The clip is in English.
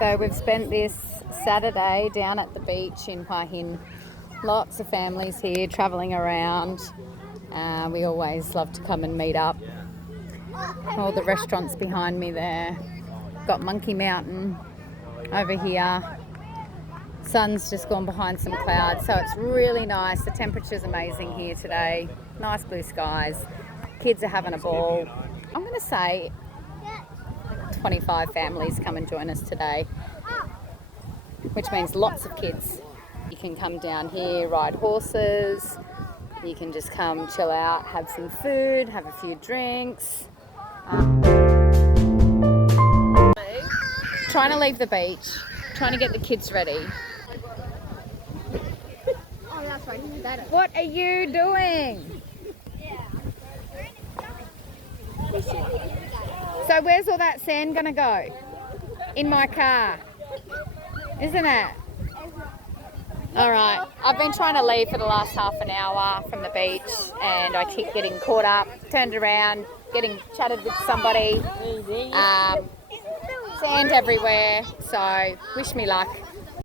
So we've spent this Saturday down at the beach in Hua Hin. Lots of families here travelling around. We always love to come and meet up. All the restaurants behind me there. Got Monkey Mountain over here. Sun's just gone behind some clouds, so it's really nice. The temperature's amazing here today. Nice blue skies. Kids are having a ball. I'm going to say 25 families come and join us today, which means lots of kids. You can come down here, ride horses. You can just come chill out, have some food, have a few drinks. Trying to leave the beach, trying to get the kids ready. Oh, that's right. What are you doing? So where's all that sand gonna go? In my car, isn't it? All right, I've been trying to leave for the last half an hour from the beach and I keep getting caught up, turned around, getting chatted with somebody. Sand everywhere, so wish me luck.